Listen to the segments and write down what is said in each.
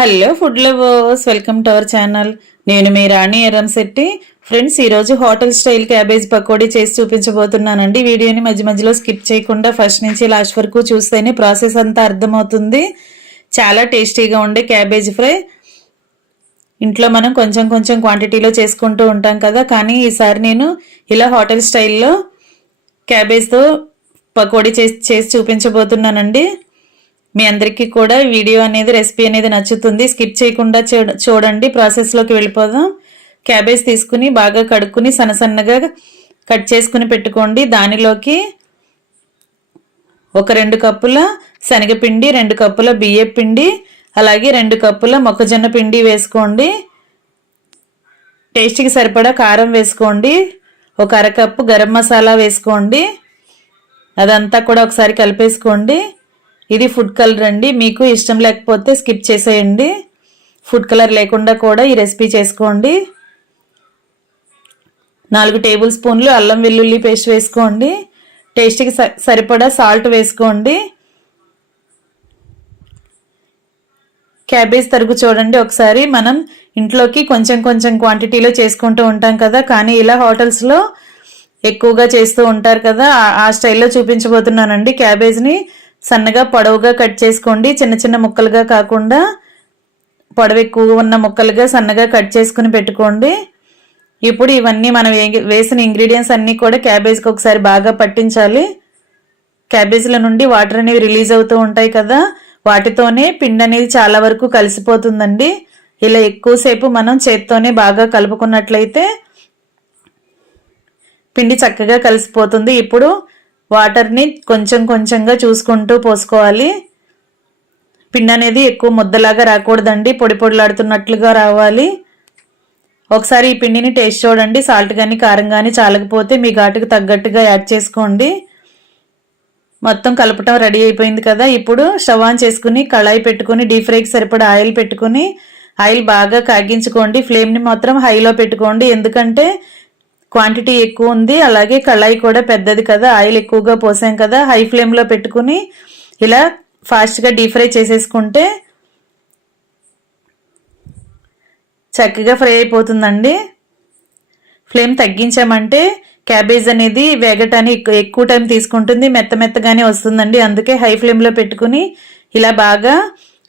Hello food lovers, welcome to our channel. నేను మీ రాణి Erramsetti. Friends, ఈరోజు hotel style cabbage pakodi చేసి చూపించబోతున్నానండి. వీడియోని మధ్య మధ్యలో స్కిప్ చేయకుండా ఫస్ట్ నుంచి లాస్ట్ వరకు చూస్తేనే ప్రాసెస్ అంతా అర్థమవుతుంది. చాలా టేస్టీగా ఉండే క్యాబేజ్ ఫ్రై ఇంట్లో మనం కొంచెం కొంచెం క్వాంటిటీలో చేసుకుంటూ ఉంటాం కదా, కానీ ఈసారి నేను ఇలా హోటల్ స్టైల్లో క్యాబేజ్తో పకోడీ చేసి చూపించబోతున్నానండి. మీ అందరికీ కూడా వీడియో అనేది రెసిపీ అనేది నచ్చుతుంది. స్కిప్ చేయకుండా చూడండి. ప్రాసెస్లోకి వెళ్ళిపోదాం. క్యాబేజ్ తీసుకుని బాగా కడుక్కుని సన్నగా కట్ చేసుకుని పెట్టుకోండి. దానిలోకి ఒక 2 కప్పుల శనగపిండి, 2 కప్పుల బియ్యం పిండి, అలాగే 2 కప్పుల మొక్కజొన్న పిండి వేసుకోండి. టేస్ట్కి సరిపడా కారం వేసుకోండి. ఒక అరకప్పు గరం మసాలా వేసుకోండి. అదంతా కూడా ఒకసారి కలిపేసుకోండి. ఇది ఫుడ్ కలర్ అండి. మీకు ఇష్టం లేకపోతే స్కిప్ చేసేయండి. ఫుడ్ కలర్ లేకుండా కూడా ఈ రెసిపీ చేసుకోండి. 4 టేబుల్ స్పూన్లు అల్లం వెల్లుల్లి పేస్ట్ వేసుకోండి. టేస్ట్కి సరిపడా సాల్ట్ వేసుకోండి. క్యాబేజ్ తరుగు చూడండి ఒకసారి. మనం ఇంట్లోకి కొంచెం కొంచెం క్వాంటిటీలో చేసుకుంటూ ఉంటాం కదా, కానీ ఇలా హోటల్స్లో ఎక్కువగా చేస్తూ ఉంటారు కదా, ఆ స్టైల్లో చూపించబోతున్నానండి. క్యాబేజ్ని సన్నగా పొడవుగా కట్ చేసుకోండి. చిన్న చిన్న ముక్కలుగా కాకుండా పొడవు ఎక్కువగా ఉన్న ముక్కలుగా సన్నగా కట్ చేసుకుని పెట్టుకోండి. ఇప్పుడు ఇవన్నీ మనం వేసిన ఇంగ్రీడియంట్స్ అన్నీ కూడా క్యాబేజ్కి ఒకసారి బాగా పట్టించాలి. క్యాబేజ్ల నుండి వాటర్ అనేవి రిలీజ్ అవుతూ ఉంటాయి కదా, వాటితోనే పిండి అనేది చాలా వరకు కలిసిపోతుందండి. ఇలా ఎక్కువసేపు మనం చేత్తోనే బాగా కలుపుకున్నట్లయితే పిండి చక్కగా కలిసిపోతుంది. ఇప్పుడు వాటర్ని కొంచెం కొంచెంగా చూసుకుంటూ పోసుకోవాలి. పిండి అనేది ఎక్కువ ముద్దలాగా రాకూడదండి, పొడి పొడిలాడుతున్నట్లుగా రావాలి. ఒకసారి ఈ పిండిని టేస్ట్ చూడండి. సాల్ట్ కానీ కారం కానీ చాలకపోతే మీ ఘాటుకు తగ్గట్టుగా యాడ్ చేసుకోండి. మొత్తం కలపటం రెడీ అయిపోయింది కదా. ఇప్పుడు స్టవ్ ఆన్ చేసుకుని కళాయి పెట్టుకుని డీప్ ఫ్రైకి సరిపడా ఆయిల్ పెట్టుకుని ఆయిల్ బాగా కాగించుకోండి. ఫ్లేమ్ని మాత్రం హైలో పెట్టుకోండి, ఎందుకంటే క్వాంటిటీ ఎక్కువ ఉంది. అలాగే కళాయి కూడా పెద్దది కదా, ఆయిల్ ఎక్కువగా పోసాం కదా. హై ఫ్లేమ్లో పెట్టుకుని ఇలా ఫాస్ట్గా డీప్ ఫ్రై చేసేసుకుంటే చక్కగా ఫ్రై అయిపోతుందండి. ఫ్లేమ్ తగ్గించామంటే క్యాబేజ్ అనేది వేగటానికి ఎక్కువ టైం తీసుకుంటుంది, మెత్తగానే వస్తుందండి. అందుకే హై ఫ్లేమ్లో పెట్టుకుని ఇలా బాగా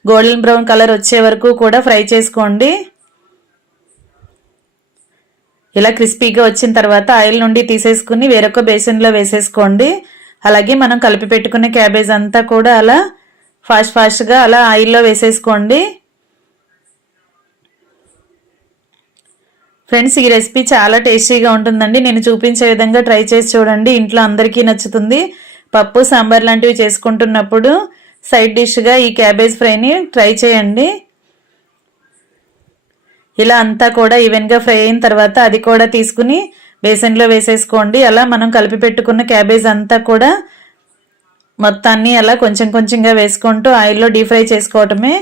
గోల్డెన్ బ్రౌన్ కలర్ వచ్చే వరకు కూడా ఫ్రై చేసుకోండి. ఇలా క్రిస్పీగా వచ్చిన తర్వాత ఆయిల్ నుండి తీసేసుకుని వేరొక బేసిన్లో వేసేసుకోండి. అలాగే మనం కలిపి పెట్టుకునే క్యాబేజ్ అంతా కూడా అలా ఫాస్ట్గా అలా ఆయిల్లో వేసేసుకోండి. ఫ్రెండ్స్, ఈ రెసిపీ చాలా టేస్టీగా ఉంటుందండి. నేను చూపించే విధంగా ట్రై చేసి చూడండి. ఇంట్లో అందరికీ నచ్చుతుంది. పప్పు సాంబార్ లాంటివి చేసుకుంటున్నప్పుడు సైడ్ డిష్గా ఈ క్యాబేజ్ ఫ్రైని ట్రై చేయండి. ఇలా అంతా కూడా ఈవెన్గా ఫ్రై అయిన తర్వాత అది కూడా తీసుకుని బేసన్లో వేసేసుకోండి. అలా మనం కలిపి పెట్టుకున్న క్యాబేజ్ అంతా కూడా మొత్తాన్ని అలా కొంచెం కొంచెంగా వేసుకుంటూ ఆయిల్లో డీప్ ఫ్రై చేసుకోవటమే.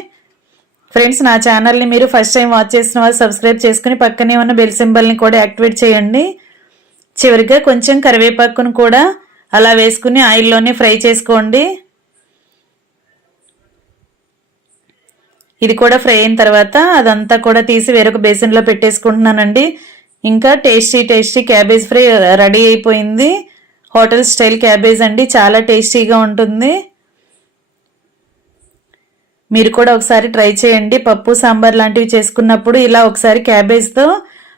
ఫ్రెండ్స్, నా ఛానల్ని మీరు ఫస్ట్ టైం వాచ్ చేసిన వాళ్ళు సబ్స్క్రైబ్ చేసుకుని పక్కనే ఉన్న బెల్ సింబల్ని కూడా యాక్టివేట్ చేయండి. చివరిగా కొంచెం కరివేపాకును కూడా అలా వేసుకుని ఆయిల్లోనే ఫ్రై చేసుకోండి. ఇది కూడా ఫ్రై అయిన తర్వాత అదంతా కూడా తీసి వేరొక బేసిన్లో పెట్టేసుకుంటున్నానండి. ఇంకా టేస్టీ క్యాబేజ్ ఫ్రై రెడీ అయిపోయింది. హోటల్ స్టైల్ క్యాబేజ్ అండి, చాలా టేస్టీగా ఉంటుంది. మీరు కూడా ఒకసారి ట్రై చేయండి. పప్పు సాంబార్ లాంటివి చేసుకున్నప్పుడు ఇలా ఒకసారి క్యాబేజ్తో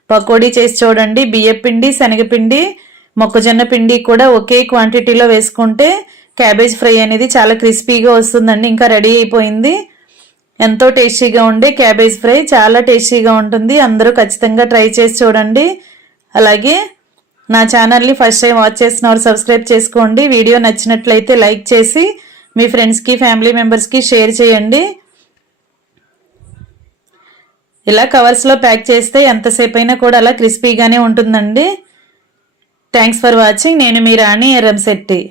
పకోడీ చేసి చూడండి. బియ్యం పిండి, శనగపిండి, మొక్కజొన్న పిండి కూడా ఒకే క్వాంటిటీలో వేసుకుంటే క్యాబేజ్ ఫ్రై అనేది చాలా క్రిస్పీగా వస్తుందండి. ఇంకా రెడీ అయిపోయింది. ఎంతో టేస్టీగా ఉండే క్యాబేజ్ ఫ్రై చాలా టేస్టీగా ఉంటుంది. అందరూ ఖచ్చితంగా ట్రై చేసి చూడండి. అలాగే నా ఛానల్ని ఫస్ట్ టైం వాచ్ చేసిన వారు సబ్స్క్రైబ్ చేసుకోండి. వీడియో నచ్చినట్లయితే లైక్ చేసి మీ ఫ్రెండ్స్కి, ఫ్యామిలీ మెంబర్స్కి షేర్ చేయండి. ఇలా కవర్స్లో ప్యాక్ చేస్తే ఎంతసేపు అయినా కూడా అలా క్రిస్పీగానే ఉంటుందండి. Thanks for watching. నేను మీ రాణి ఎర్రంశెట్టి.